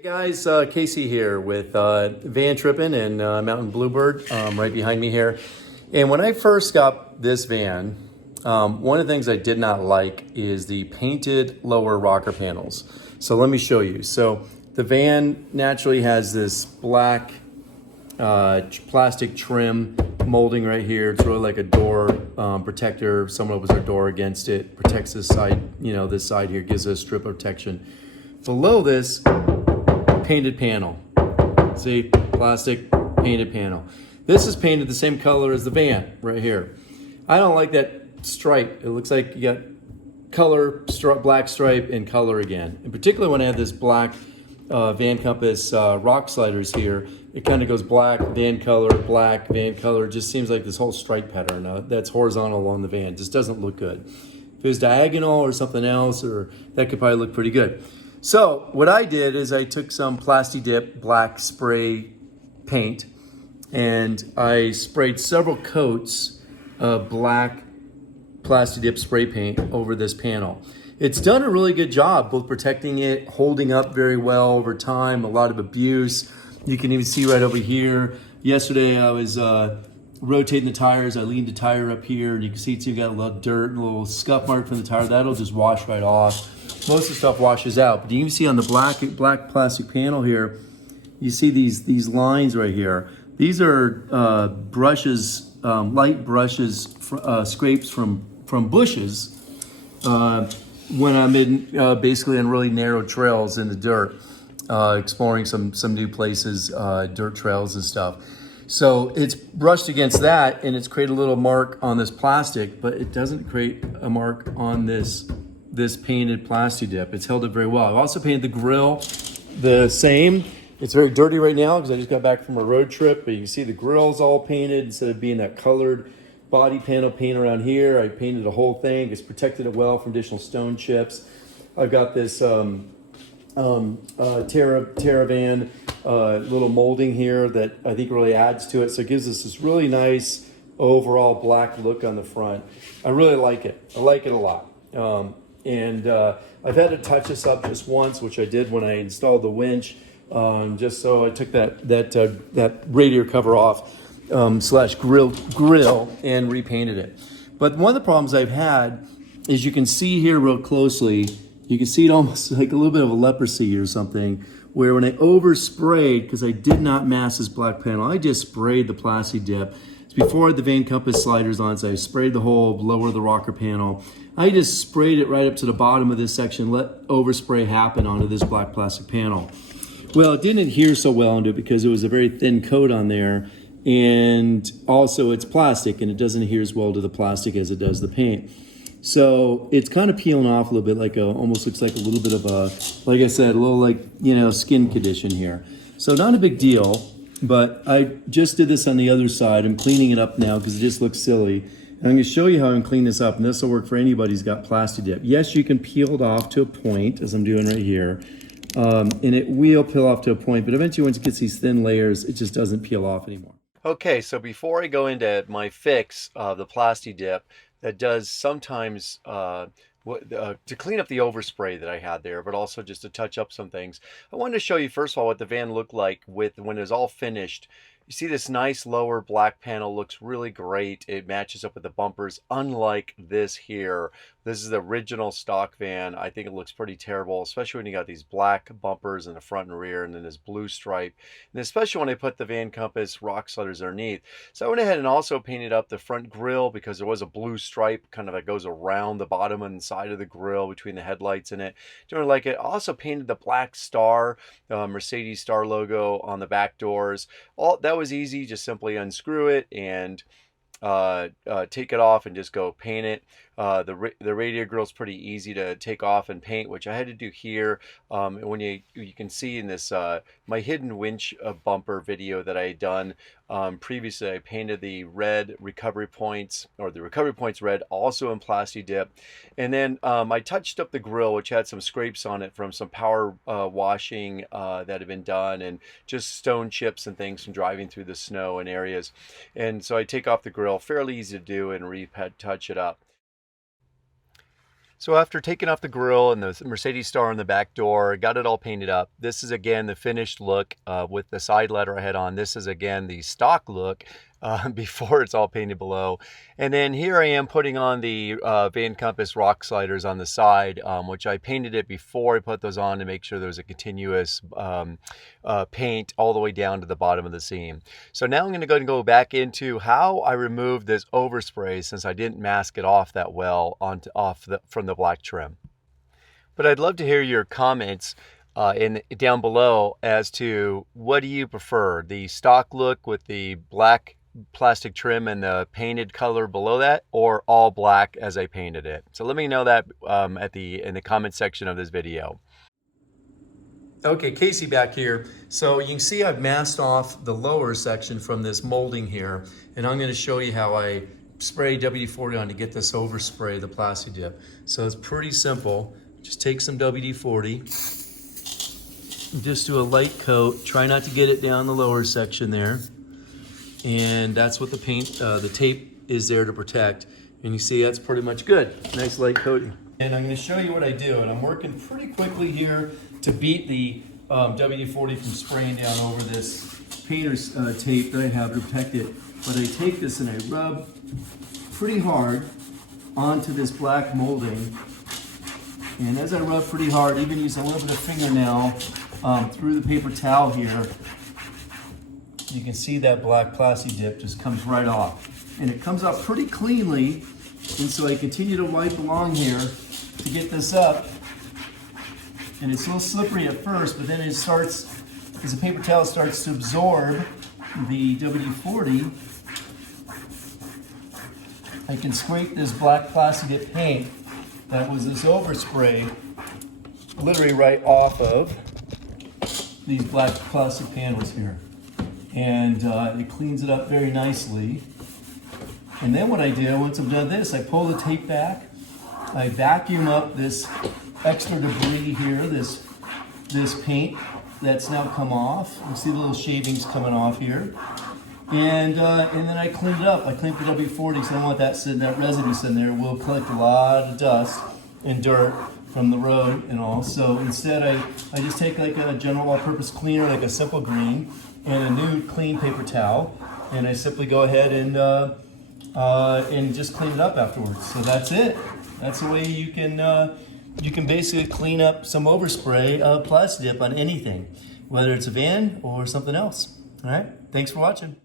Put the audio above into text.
Hey guys, Casey here with VanTripping and Mountain Bluebird right behind me here. And when I first got this van, one of the things I did not like is the painted lower rocker panels. So let me show you. So the van naturally has this black plastic trim molding right here. It's really like a door protector. If someone opens their door against it, protects this side, this side here, gives it a strip of protection. Below this, painted panel. See, plastic painted panel. This is painted the same color as the van right here. I don't like that stripe. It looks like you got color, black stripe and color again. In particular, when I have this black Van Compass rock sliders here, it kind of goes black, van color, black, van color. It just seems like this whole stripe pattern that's horizontal along the van. It just doesn't look good. If it was diagonal or something else, or that could probably look pretty good. So what I did is I took some PlastiDip black spray paint and I sprayed several coats of black PlastiDip spray paint over this panel. It's done a really good job both protecting it, holding up very well over time, a lot of abuse. You can even see right over here. Yesterday I was rotating the tires. I leaned the tire up here and you can see it's got a little dirt, a little scuff mark from the tire. That'll just wash right off. Most of the stuff washes out, but you can see on the black plastic panel here, you see these lines right here. These are brushes, light brushes, scrapes from bushes when I'm in basically on really narrow trails in the dirt, exploring some new places, dirt trails and stuff. So it's brushed against that and it's created a little mark on this plastic, but it doesn't create a mark on this painted PlastiDip. It's held up very well. I've also painted the grille the same. It's very dirty right now because I just got back from a road trip, but you can see the grille's all painted instead of being that colored body panel paint around here. I painted the whole thing. It's protected it well from additional stone chips. I've got this Terravan little molding here that I think really adds to it. So it gives us this really nice overall black look on the front. I really like it. I like it a lot. I've had to touch this up just once, which I did when I installed the winch, just so I took that radiator cover off slash grill and repainted it. But one of the problems I've had is you can see here real closely, you can see it almost like a little bit of a leprosy or something, where when I oversprayed, because I did not mask this black panel, I just sprayed the PlastiDip. Before I had the Van Compass sliders on, so I sprayed the whole lower of the rocker panel. I just sprayed it right up to the bottom of this section, let overspray happen onto this black plastic panel. Well, it didn't adhere so well onto it because it was a very thin coat on there, and also it's plastic and it doesn't adhere as well to the plastic as it does the paint. So it's kind of peeling off a little bit, like almost looks like a little bit of a, like I said, a little like, skin condition here. So not a big deal. But I just did this on the other side. I'm cleaning it up now because it just looks silly. And I'm going to show you how I'm cleaning this up, and this will work for anybody who's got PlastiDip. Yes, you can peel it off to a point, as I'm doing right here, and it will peel off to a point, but eventually once it gets these thin layers, it just doesn't peel off anymore. Okay, so before I go into my fix of the PlastiDip, that does sometimes to clean up the overspray that I had there, but also just to touch up some things. I wanted to show you first of all what the van looked like when it was all finished. You see this nice lower black panel looks really great. It matches up with the bumpers, unlike this here. This is the original stock van. I think it looks pretty terrible, especially when you got these black bumpers in the front and rear and then this blue stripe. And especially when I put the Van Compass rock sliders underneath. So I went ahead and also painted up the front grille because there was a blue stripe kind of that goes around the bottom and side of the grille between the headlights in it. Don't really like it. I also painted the black star, Mercedes star logo on the back doors. That was easy. Just simply unscrew it and take it off and just go paint it. The radiator grill is pretty easy to take off and paint, which I had to do here. When you can see in this my hidden winch bumper video that I had done previously, I painted the red recovery points, or the recovery points red, also in PlastiDip. And then I touched up the grill, which had some scrapes on it from some power washing that had been done, and just stone chips and things from driving through the snow in areas. And so I take off the grill, fairly easy to do, and retouch it up. So after taking off the grille and the Mercedes star on the back door, got it all painted up. This is again the finished look with the side letter I had on. This is again the stock look before it's all painted below. And then here I am putting on the Van Compass rock sliders on the side, which I painted it before I put those on to make sure there was a continuous paint all the way down to the bottom of the seam. So now I'm going to go and go back into how I removed this overspray since I didn't mask it off that well from the black trim. But I'd love to hear your comments down below as to what do you prefer, the stock look with the black plastic trim and the painted color below that, or all black as I painted it. So let me know that in the comment section of this video. Okay, Casey back here. So you can see I've masked off the lower section from this molding here, and I'm going to show you how I spray WD-40 on to get this overspray, the PlastiDip. So it's pretty simple. Just take some WD-40, just do a light coat. Try not to get it down the lower section there. And that's what the tape is there to protect. And you see that's pretty much good. Nice light coating. And I'm going to show you what I do. And I'm working pretty quickly here to beat the WD-40 from spraying down over this painter's tape that I have to protect it. But I take this and I rub pretty hard onto this black molding. And as I rub pretty hard, even use a little bit of fingernail through the paper towel here, you can see that black PlastiDip just comes right off. And it comes off pretty cleanly. And so I continue to wipe along here to get this up. And it's a little slippery at first, but then it starts, as the paper towel starts to absorb the WD-40, I can scrape this black PlastiDip paint that was this overspray literally right off of these black plastic panels here. And it cleans it up very nicely. And then what I do, once I've done this, I pull the tape back, I vacuum up this extra debris here, this paint that's now come off. You see the little shavings coming off here. And then I clean it up. I clean up the WD-40 because I don't want that residue sitting there. We'll collect a lot of dust and dirt from the road and all. So instead I just take like a general all-purpose cleaner, like a Simple Green, and a new clean paper towel, and I simply go ahead and just clean it up afterwards. So that's it. That's the way you can basically clean up some overspray PlastiDip on anything, whether it's a van or something else. All right, thanks for watching.